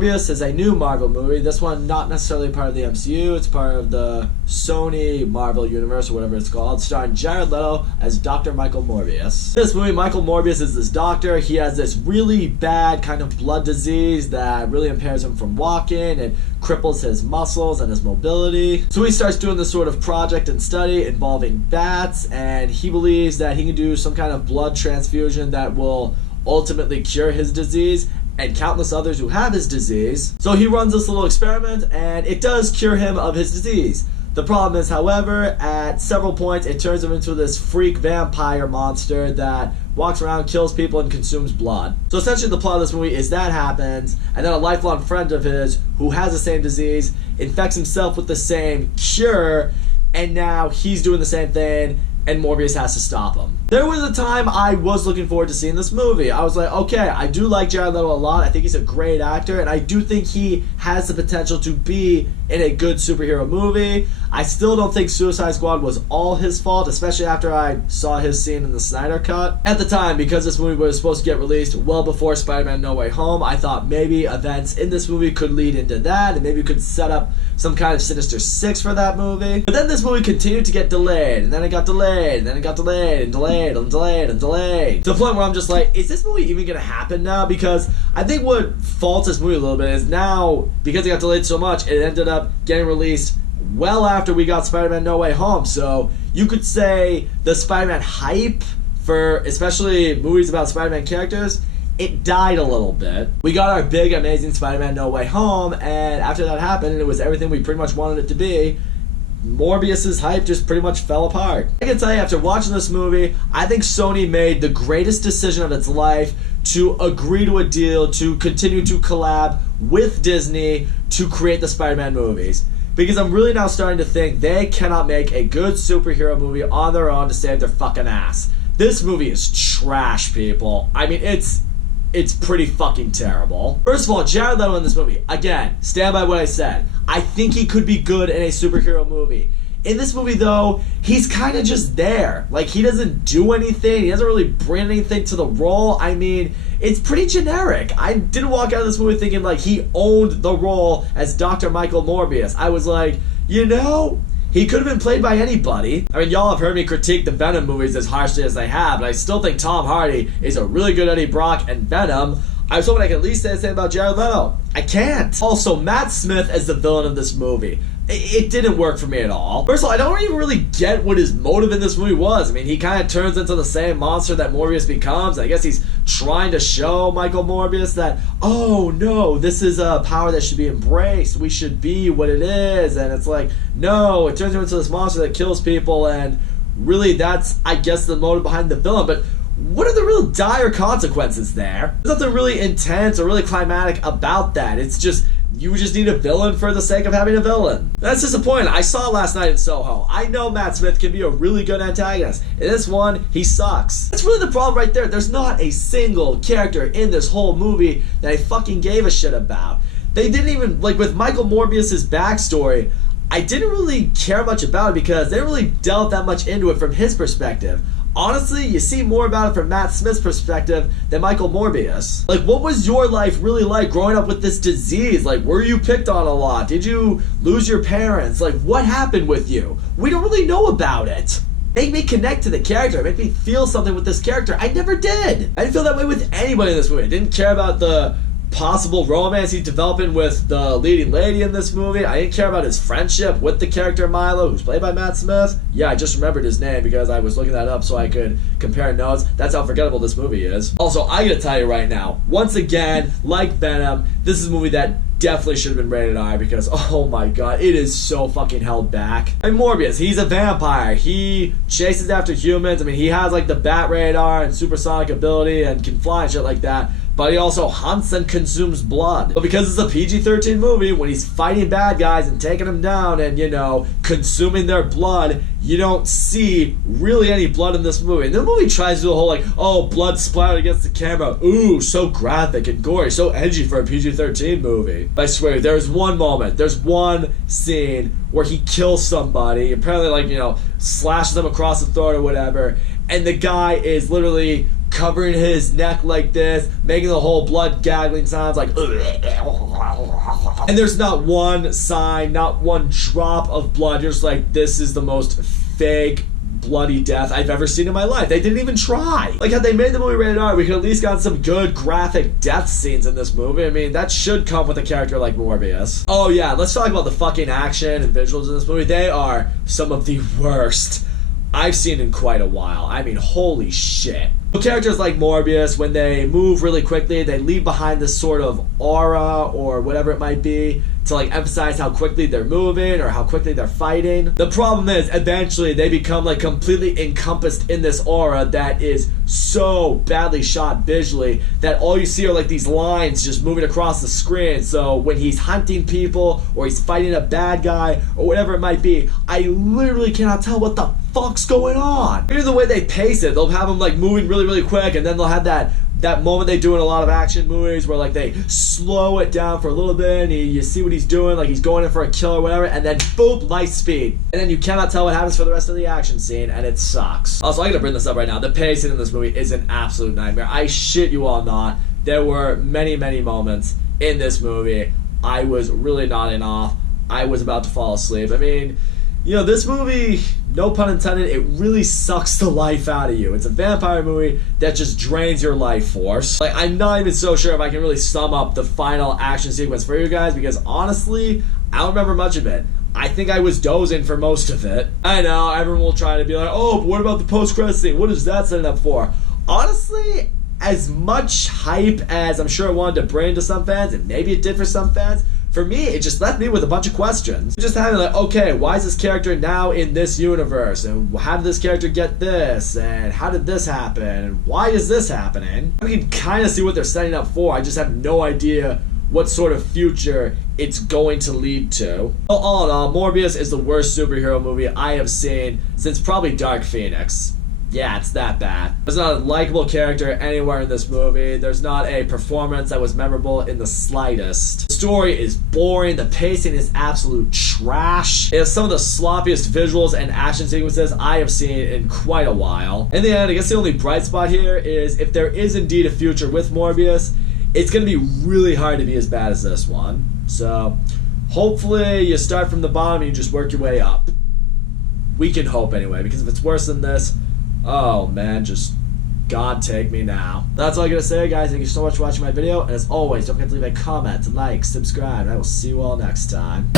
Morbius is a new Marvel movie. This one not necessarily part of the MCU. It's part of the Sony Marvel Universe or whatever it's called, starring Jared Leto as Dr. Michael Morbius. In this movie, Michael Morbius is this doctor. He has this really bad kind of blood disease that really impairs him from walking and cripples his muscles and his mobility. So he starts doing this sort of project and study involving bats, and he believes that he can do some kind of blood transfusion that will ultimately cure his disease and countless others who have his disease. So he runs this little experiment, and it does cure him of his disease. The problem is, however, at several points it turns him into this freak vampire monster that walks around, kills people, and consumes blood. So essentially the plot of this movie is that happens, and then a lifelong friend of his who has the same disease infects himself with the same cure, and now he's doing the same thing, and Morbius has to stop him. There was a time I was looking forward to seeing this movie. I was like, okay, I do like Jared Leto a lot. I think he's a great actor, and I do think he has the potential to be in a good superhero movie. I still don't think Suicide Squad was all his fault, especially after I saw his scene in the Snyder Cut. At the time, because this movie was supposed to get released well before Spider-Man No Way Home, I thought maybe events in this movie could lead into that, and maybe could set up some kind of Sinister Six for that movie. But then this movie continued to get delayed, and then it got delayed, and then it got delayed, and delayed, and delayed, and delayed. To the point where I'm just like, is this movie even gonna happen now? Because I think what faults this movie a little bit is now, because it got delayed so much, it ended up getting released well after we got Spider-Man No Way Home. So you could say the Spider-Man hype for especially movies about Spider-Man characters, it died a little bit. We got our big, amazing Spider-Man No Way Home, and after that happened, and it was everything we pretty much wanted it to be, Morbius's hype just pretty much fell apart. I can tell you, after watching this movie, I think Sony made the greatest decision of its life to agree to a deal to continue to collab with Disney to create the Spider-Man movies. Because I'm really now starting to think they cannot make a good superhero movie on their own to save their fucking ass. This movie is trash, people. I mean, it's pretty fucking terrible. First of all, Jared Leto in this movie, again, stand by what I said. I think he could be good in a superhero movie. In this movie, though, he's kind of just there. Like, he doesn't do anything. He doesn't really bring anything to the role. I mean, it's pretty generic. I didn't walk out of this movie thinking, like, he owned the role as Dr. Michael Morbius. I was like, you know, he could have been played by anybody. I mean, y'all have heard me critique the Venom movies as harshly as I have, but I still think Tom Hardy is a really good Eddie Brock and Venom. I was hoping I could at least say the same about Jared Leto. I can't. Also, Matt Smith as the villain of this movie. It didn't work for me at all. First of all, I don't even really get what his motive in this movie was. I mean, he kind of turns into the same monster that Morbius becomes. I guess he's trying to show Michael Morbius that, oh no, this is a power that should be embraced. We should be what it is. And it's like, no, it turns him into this monster that kills people. And really, that's, I guess, the motive behind the villain. But what are the real dire consequences there? There's nothing really intense or really climatic about that. It's just, you just need a villain for the sake of having a villain. That's disappointing. I saw last night in Soho. I know Matt Smith can be a really good antagonist. In this one, he sucks. That's really the problem right there. There's not a single character in this whole movie that I fucking gave a shit about. They didn't even, like with Michael Morbius' backstory, I didn't really care much about it because they didn't really delve that much into it from his perspective. Honestly, you see more about it from Matt Smith's perspective than Michael Morbius. Like, what was your life really like growing up with this disease? Like, were you picked on a lot? Did you lose your parents? Like, what happened with you? We don't really know about it. Make me connect to the character. Make me feel something with this character. I never did. I didn't feel that way with anybody in this movie. I didn't care about the possible romance he's developing with the leading lady in this movie. I didn't care about his friendship with the character Milo, who's played by Matt Smith. Yeah, I just remembered his name because I was looking that up so I could compare notes. That's how forgettable this movie is. Also, I gotta tell you right now, once again, like Venom, this is a movie that definitely should have been rated R because, oh my god, it is so fucking held back. And Morbius, he's a vampire. He chases after humans. I mean, he has like the bat radar and supersonic ability and can fly and shit like that. But he also hunts and consumes blood. But because it's a PG-13 movie, when he's fighting bad guys and taking them down and, you know, consuming their blood, you don't see really any blood in this movie. And the movie tries to do the whole, like, oh, blood splattered against the camera. Ooh, so graphic and gory, so edgy for a PG-13 movie. I swear, there's one moment, there's one scene where he kills somebody, apparently, like, you know, slashes them across the throat or whatever, and the guy is literally covering his neck like this, making the whole blood gaggling sounds like, and there's not one sign, not one drop of blood. You're just like, this is the most fake bloody death I've ever seen in my life. They didn't even try. Like, had they made the movie rated R, we could at least gotten some good graphic death scenes in this movie. I mean, that should come with a character like Morbius. Oh yeah, let's talk about the fucking action and visuals in this movie. They are some of the worst I've seen in quite a while. I mean, holy shit. Characters like Morbius, when they move really quickly, they leave behind this sort of aura or whatever it might be to like emphasize how quickly they're moving or how quickly they're fighting. The problem is, eventually they become like completely encompassed in this aura that is so badly shot visually that all you see are like these lines just moving across the screen. So when he's hunting people or he's fighting a bad guy or whatever it might be, I literally cannot tell what the fuck's going on. Maybe the way they pace it, they'll have him like moving really quick, and then they'll have that moment they do in a lot of action movies where like they slow it down for a little bit and you see what he's doing, like he's going in for a kill or whatever, and then boom, light speed, and then you cannot tell what happens for the rest of the action scene, and it sucks. Also, I gotta bring this up right now, the pacing in this movie is an absolute nightmare. I shit you all not, there were many moments in this movie I was really nodding off. I was about to fall asleep. I mean, you know, this movie, no pun intended, it really sucks the life out of you. It's a vampire movie that just drains your life force. Like, I'm not even so sure if I can really sum up the final action sequence for you guys, because honestly, I don't remember much of it. I think I was dozing for most of it. I know, everyone will try to be like, oh, but what about the post-credits scene? What is that setting up for? Honestly, as much hype as I'm sure it wanted to bring to some fans, and maybe it did for some fans, for me, it just left me with a bunch of questions. Just having like, okay, why is this character now in this universe? And how did this character get this? And how did this happen? And why is this happening? I can kind of see what they're setting up for. I just have no idea what sort of future it's going to lead to. All in all, Morbius is the worst superhero movie I have seen since probably Dark Phoenix. Yeah, it's that bad. There's not a likable character anywhere in this movie. There's not a performance that was memorable in the slightest. The story is boring. The pacing is absolute trash. It has some of the sloppiest visuals and action sequences I have seen in quite a while. In the end, I guess the only bright spot here is if there is indeed a future with Morbius, it's going to be really hard to be as bad as this one. So, hopefully you start from the bottom and you just work your way up. We can hope anyway, because if it's worse than this, oh man, just God take me now. That's all I gotta say, guys. Thank you so much for watching my video, and as always, don't forget to leave a comment, like, subscribe, and I will see you all next time.